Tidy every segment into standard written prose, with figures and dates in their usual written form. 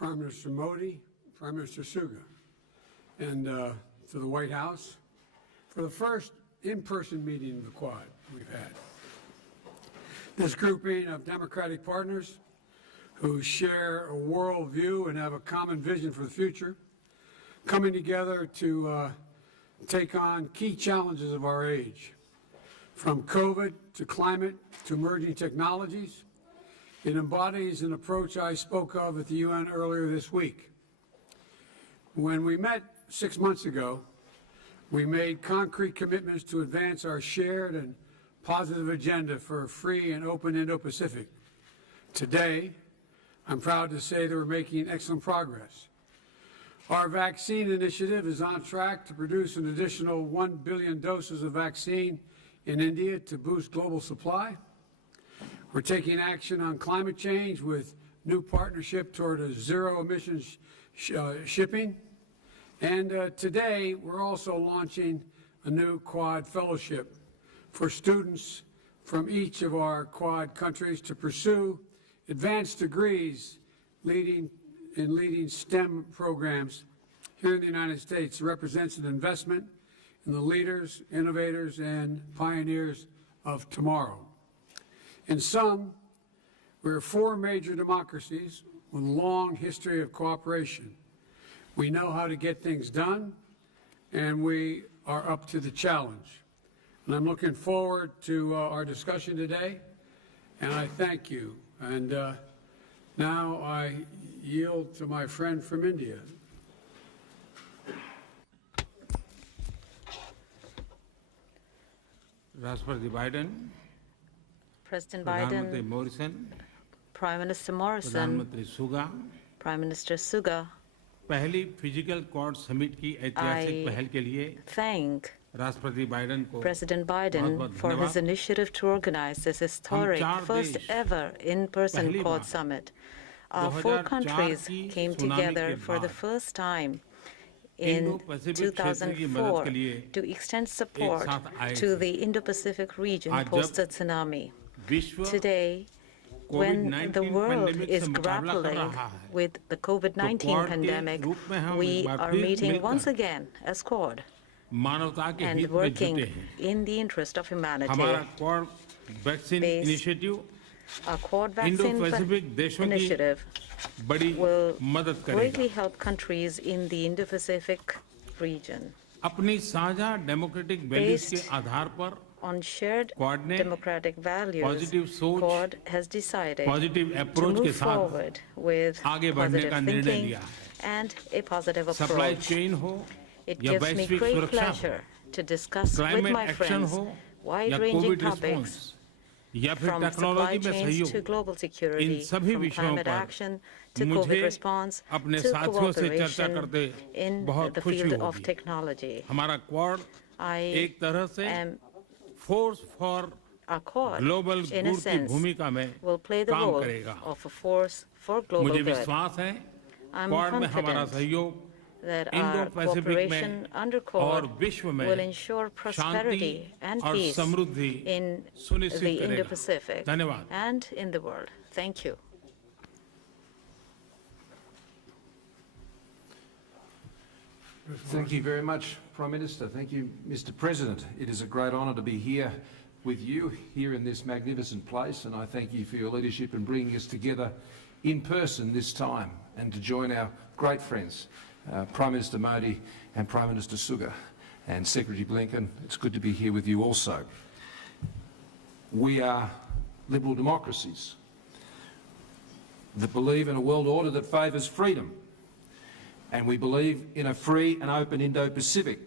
Prime Minister Modi, Prime Minister Suga, and to the White House for the first in-person meeting of the Quad we've had. This grouping of democratic partners who share a worldview and have a common vision for the future, coming together to take on key challenges of our age, from COVID to climate to emerging technologies. It embodies an approach I spoke of at the UN earlier this week. When we met 6 months ago, we made concrete commitments to advance our shared and positive agenda for a free and open Indo-Pacific. Today, I'm proud to say that we're making excellent progress. Our vaccine initiative is on track to produce an additional 1 billion doses of vaccine in India to boost global supply. We're taking action on climate change with new partnership toward a zero emissions shipping. And today, we're also launching a new Quad fellowship for students from each of our Quad countries to pursue advanced degrees leading STEM programs here in the United States. It represents an investment in the leaders, innovators, and pioneers of tomorrow. In sum, we're 4 major democracies with a long history of cooperation. We know how to get things done, and we are up to the challenge. And I'm looking forward to our discussion today, and I thank you. And now I yield to my friend from India. Rashtrapati Biden, President Pradhanmantri Biden, Morrison, Prime Minister Morrison, Pradhanmantri Suga, Prime Minister Suga, पहली physical quad summit की ऐतिहासिक पहल के लिए thank राष्ट्रपति Biden को President Biden for his initiative to organize this historic first ever in-person Quad summit. Our 4 countries came together for the first time in 2004 to extend support to the Indo-Pacific region post the tsunami. Today, when the world is grappling with the COVID-19 pandemic, we are meeting once again as Quad and working in the interest of humanity. Our Quad vaccine initiative will greatly help countries in the Indo-Pacific region. Based on shared democratic values, Quad has decided to move forward with positive thinking and a positive approach. It gives me great pleasure to discuss with my friends wide-ranging topics, from supply chains to global security, from climate action to COVID response to cooperation in the field of technology. I am our Quad, in a sense, will play the role of a force for global good. I'm confident that our cooperation under Quad will ensure prosperity and peace in the Indo-Pacific and in the world. Thank you. Thank you very much, Prime Minister. Thank you, Mr. President. It is a great honour to be here with you, here in this magnificent place, and I thank you for your leadership in bringing us together in person this time and to join our great friends, Prime Minister Modi and Prime Minister Suga and Secretary Blinken. It's good to be here with you also. We are liberal democracies that believe in a world order that favours freedom, and we believe in a free and open Indo-Pacific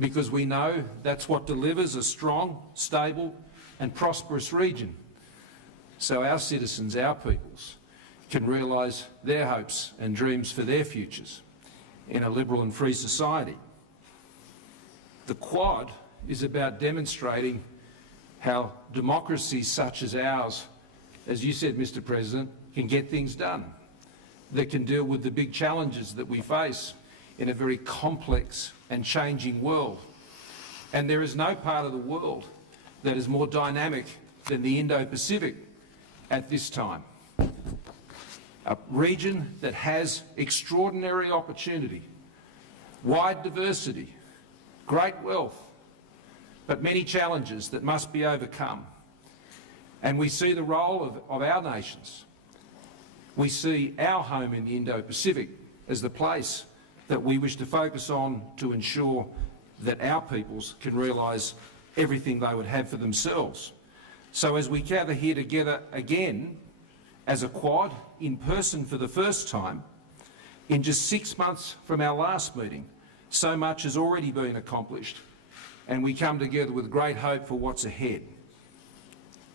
because we know that's what delivers a strong, stable and prosperous region so our citizens, our peoples, can realise their hopes and dreams for their futures in a liberal and free society. The Quad is about demonstrating how democracies such as ours, as you said, Mr. President, can get things done, that can deal with the big challenges that we face in a very complex and changing world. And there is no part of the world that is more dynamic than the Indo-Pacific at this time. a region that has extraordinary opportunity, wide diversity, great wealth, but many challenges that must be overcome. And we see the role of our nations. We see our home in the Indo-Pacific as the place that we wish to focus on to ensure that our peoples can realise everything they would have for themselves. So as we gather here together again as a Quad, in person for the first time, in just 6 months from our last meeting, so much has already been accomplished, and we come together with great hope for what's ahead.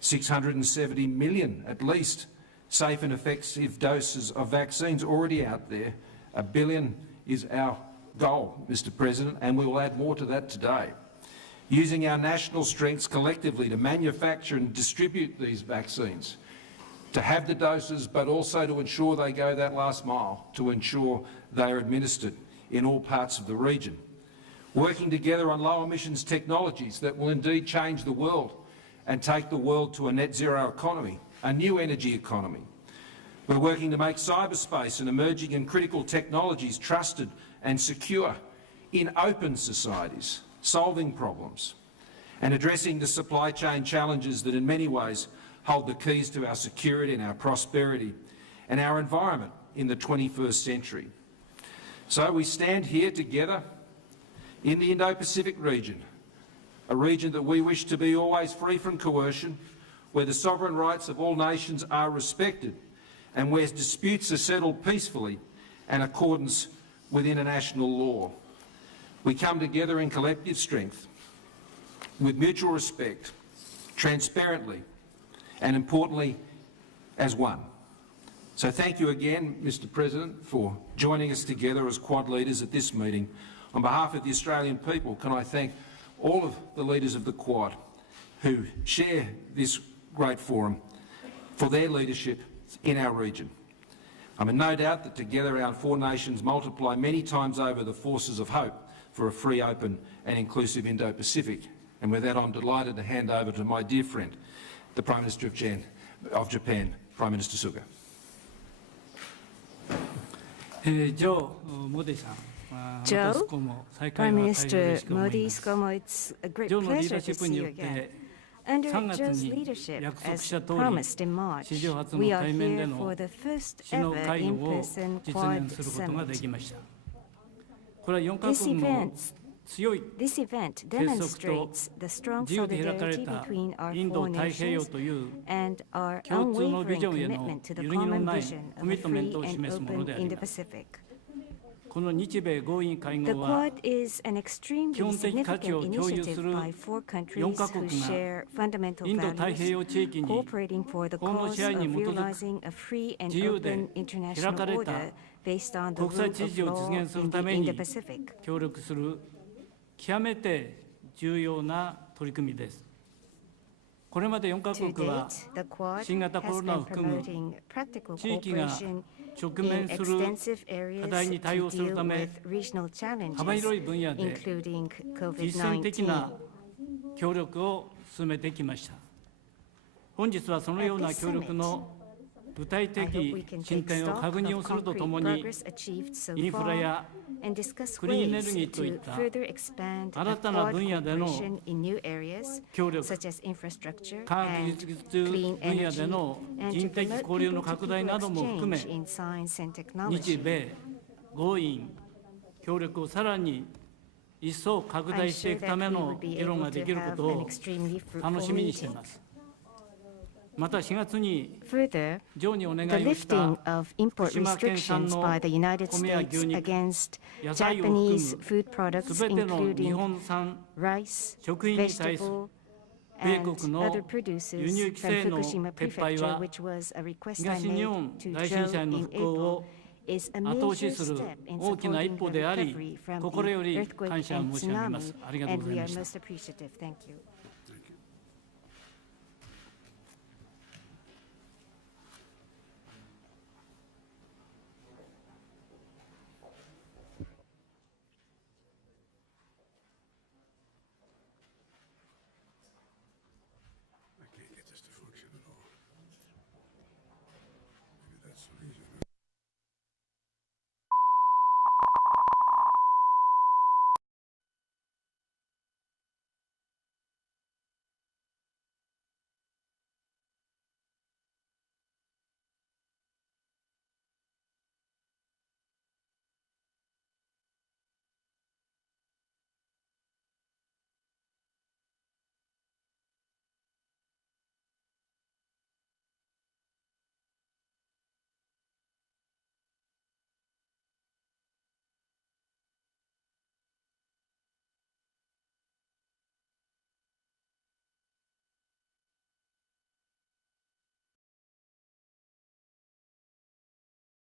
670 million, at least, safe and effective doses of vaccines already out there. 1 billion is our goal, Mr President, and we will add more to that today. Using our national strengths collectively to manufacture and distribute these vaccines, to have the doses, but also to ensure they go that last mile, to ensure they are administered in all parts of the region. Working together on low emissions technologies that will indeed change the world and take the world to a net zero economy, a new energy economy. We're working to make cyberspace and emerging and critical technologies trusted and secure in open societies, solving problems and addressing the supply chain challenges that in many ways hold the keys to our security and our prosperity and our environment in the 21st century. So we stand here together in the Indo-Pacific region, a region that we wish to be always free from coercion, where the sovereign rights of all nations are respected and where disputes are settled peacefully in accordance with international law. We come together in collective strength, with mutual respect, transparently, and importantly, as one. So thank you again, Mr President, for joining us together as Quad leaders at this meeting. On behalf of the Australian people, can I thank all of the leaders of the Quad who share this great forum for their leadership in our region. I'm in no doubt that together our four nations multiply many times over the forces of hope for a free, open and inclusive Indo-Pacific. And with that, I'm delighted to hand over to my dear friend, the Prime Minister of Japan, Prime Minister Suga. Joe, Prime Minister Modi, it's a great pleasure to see you again. Under Joe's leadership, as promised in March, we are here for the first ever in-person Quad Summit. This event demonstrates the strong solidarity between our four nations and our unwavering commitment to the common vision of a free and open Indo-Pacific. The Quad is an extremely significant initiative by four countries who share fundamental values, cooperating for the cause of realizing a free and open international order based on the rule of law in the Indo-Pacific. 極めて重要な取り組みです。これまで4カ国は新型コロナを含む地域が直面する課題に対応するため、幅広い分野で実践的な協力を進めてきました。本日はそのような協力の具体的進展を確認をするとともに、インフラやクリーンエネルギーといった新たな分野での協力、科学技術分野での人的交流の拡大なども含め、日米豪印協力をさらに一層拡大していくための議論ができることを楽しみにしています。また4月に Further, the lifting of import restrictions by the United States against Japanese food products, including rice, vegetable, and other produces from Fukushima Prefecture, which was a request I made to Joe in April, is a major step in supporting the recovery from the earthquake and tsunami, and we are most appreciative. Thank you.